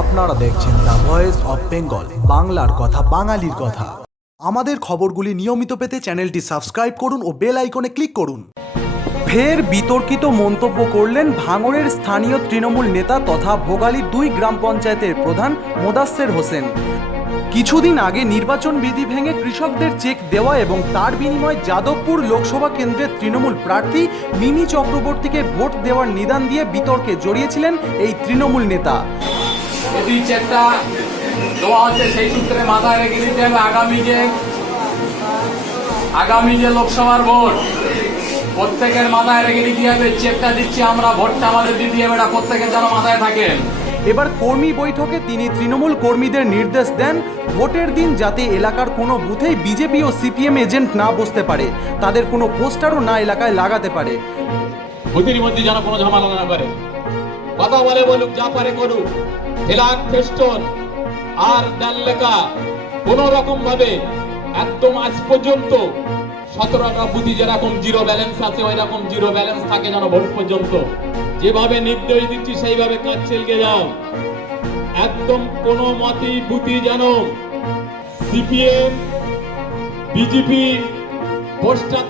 আপনারা দেখছেন the voice of Bengal, বাংলার কথা, বাঙালির কথা। আমাদের খবরগুলি নিয়মিত পেতে চ্যানেলটি সাবস্ক্রাইব করুন ও বেল আইকনে ক্লিক করুন। ফের বিতর্কিত মন্তব্য করলেন ভাঙড়ের স্থানীয় তৃণমূল নেতা তথা ভোগালী দুই গ্রাম পঞ্চায়েতের প্রধান মোদাস্সের হোসেন। কিছুদিন আগে নির্বাচন বিধি ভেঙে কৃষকদের চেক দেওয়া এবং তার বিনিময়ে যাদবপুর লোকসভা কেন্দ্রের তৃণমূল প্রার্থী মিমি চক্রবর্তীকে ভোট দেওয়ার নিদান দিয়ে বিতর্কে জড়িয়েছিলেন এই তৃণমূল নেতা। যদি চেকটা দেওয়া হচ্ছে সেই সূত্রে মাথায় রেখে দিতে হবে আগামী যে আগামী যে লোকসভার ভোট প্রত্যেকের মাথায় রেখে দিতে হবে চেকটা দিচ্ছি আমরা ভোটটা আমাদের দিতে হবে এটা প্রত্যেকের যেন মাথায় থাকে। এবার কর্মী বৈঠকে তিনি তৃণমূল কর্মীদের নির্দেশ দেন ভোটের দিন যাতে এলাকার কোনো বুথেই বিজেপি ও সিপিএম এজেন্ট না বসতে পারে তাদের কোনো পোস্টারও না এলাকায় লাগাতে পারে। ভূতির মধ্যে যেন কোনো ঝামেলা না করে। কথা বলে বলুক, যা পারে করুক। ফেলাক ফেস্টন আর ডাল লেখা কোন রকম ভাবে একদম আজ পর্যন্ত সতেরোটা বুদ্ধি যেরকম জিরো ব্যালেন্স আছে ওই রকম জিরো ব্যালেন্স থাকে যেন ভোট পর্যন্ত। যেভাবে নির্দেশ দিচ্ছি, সেইভাবে কাজ চালিয়ে যাও। একদম কোনো মতেই বুদ্ধি যেন সিপিএম, বিজেপি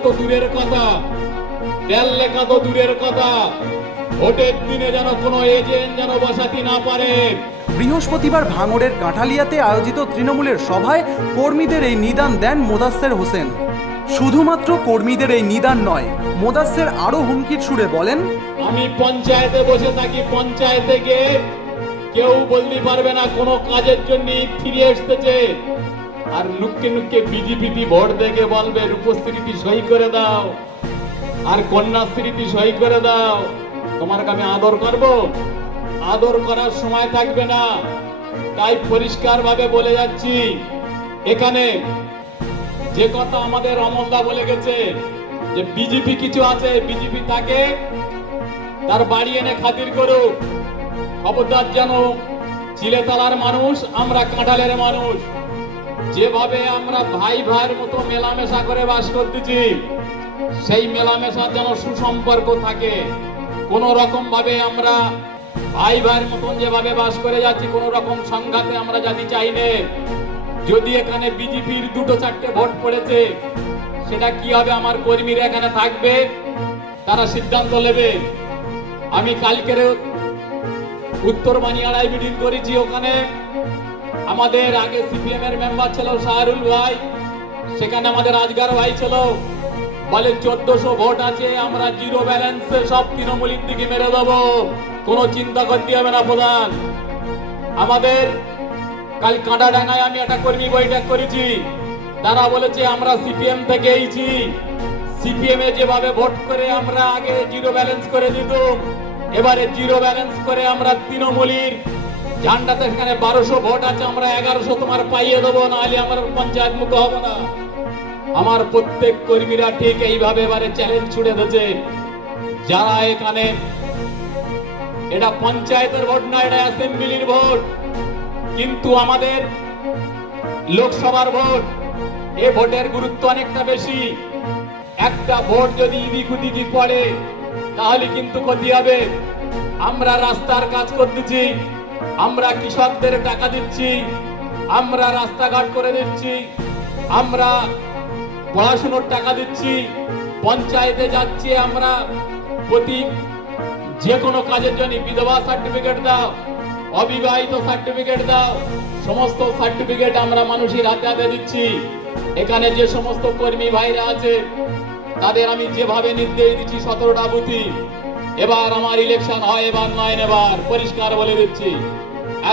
তো দূরের কথা তেল লেখা তো দূরের কথা ভোটের দিনে যেন কোনো এজেন্ট যেন বসাতে না পারে। বৃহস্পতিবার ভাঙড়ের কাঁঠালিয়াতে আয়োজিত তৃণমূলের সভায় কর্মীদের এই নিদান দেন মোদাস্সের হোসেন। শুধুমাত্র কর্মীদের এই নিদান নয় মোদাস্সের আরও হুমকির সুরে বলেন আমি পঞ্চায়েতে বসে থাকি পঞ্চায়েতে গিয়ে কেউ বলতে পারবে না কোনো কাজের জন্য ফিরে এসতেছে আর নুক্কে নুক্কে বিজেপি ভোট দেখে বলবে রূপশ্রীতি সই করে দাও। আর কন্যাশ্রীতি সই করে দাও। তোমাকে আমি আদর করব। আদর করার সময় থাকবে না। তাই পরিষ্কার ভাবে বলে যাচ্ছি, এখানে যে কথা আমাদের অমলদা বলে গেছে, যে বিজেপি কিছু আছে, বিজেপি তাকে তার বাড়ি এনে খাতির করুক। খবরদার যেন চিলেতলার মানুষ, আমরা কাঁঠালের মানুষ। যেভাবে আমরা ভাই ভাইয়ের মতো মেলামেশা করে বাস করতেছি, সেই মেলামেশার যেন সুসম্পর্ক থাকে। কোন রকম ভাবে আমরা ভাই ভাইয়ের মতন যেভাবে বাস করে যাচ্ছি কোন রকম সংঘাতে আমরা জাতি চাই যদি এখানে বিজেপির দুটো চারটে ভোট পড়েছে, সেটা কি হবে? আমার কর্মীরা এখানে থাকবে, তারা সিদ্ধান্ত নেবে। আমি কালকের উত্তর বানিয়াড়ায় মিটিং করেছি ওখানে। আমাদের আগে সিপিএম এর মেম্বার ছিল শাহরুল ভাই, সেখানে আমাদের আজগার ভাই ছিল। বলে চোদ্দশো ভোট আছে, আমরা জিরো ব্যালেন্স সব তৃণমূলের দিকে মেরে দেবো। কোনো চিন্তা করতে হবে না, প্রধান। আমাদের কাল কাঁটাডাঙ্গায় আমি একটা কর্মী বৈঠক করেছি। তারা বলেছে, আমরা সিপিএম থেকে এইছি সিপিএম এ যেভাবে ভোট করে, আমরা আগে জিরো ব্যালেন্স করে দিতাম। এবারে জিরো ব্যালেন্স করে আমরা তৃণমূলীর ঝান্ডাতে সেখানে বারোশো ভোট আছে, আমরা এগারোশো তোমার পাইয়ে দেবো, নাহলে আমার পঞ্চায়েত মুখ হব না। আমার প্রত্যেক কর্মীরা ঠিক এইভাবে এবারে চ্যালেঞ্জ ছুড়ে দিয়েছে। যারা এখানে, এটা পঞ্চায়েতের ভোট না, এটা অ্যাসেম্বলির ভোট। কিন্তু আমাদের লোকসভার ভোট, এ ভোটের গুরুত্ব অনেকটা বেশি। একটা ভোট যদি ইদিক উদিকি পড়ে, তাহলে কিন্তু ক্ষতি হবে। আমরা রাস্তার কাজ করতেছি, আমরা কৃষকদের টাকা দিচ্ছি, আমরা রাস্তাঘাট করে দিচ্ছি, আমরা পড়াশুনোর টাকা দিচ্ছি, পঞ্চায়েতে যাচ্ছি আমরা। প্রতি যে কোনো কাজের জন্য বিধবা সার্টিফিকেট দাও, অবিবাহিত সার্টিফিকেট দাও, সমস্ত সার্টিফিকেট আমরা মানুষের হাতে হাতে দিচ্ছি। এখানে যে সমস্ত কর্মী ভাইরা আছে, তাদের আমি যেভাবে নির্দেশ দিচ্ছি সতেরোটা বুথি এবার আমার ইলেকশন হয়, এবার নয়, এবার পরিষ্কার বলে দিচ্ছি।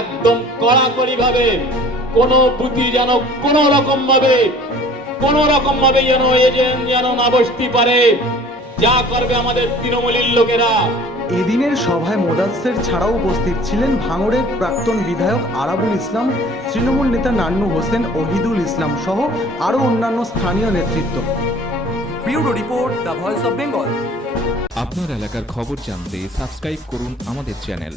একদম কড়াকড়ি ভাবে কোন বুথি যেন কোন রকম ভাবে কোন রকম ভাবে যেন এজেন্ট যেন না বসতে পারে। যা করবে আমাদের তৃণমূলের লোকেরা। এদিনের সভায় মোদাস্সের ছাড়াও উপস্থিত ছিলেন ভাঙড়ের প্রাক্তন বিধায়ক আরাবুল ইসলাম তৃণমূল নেতা নান্নু হোসেন ওহিদুল ইসলাম সহ আরও অন্যান্য স্থানীয় নেতৃত্ব। Bureau report the voice of Bengal. আপনার এলাকার খবর জানতে সাবস্ক্রাইব করুন আমাদের চ্যানেল।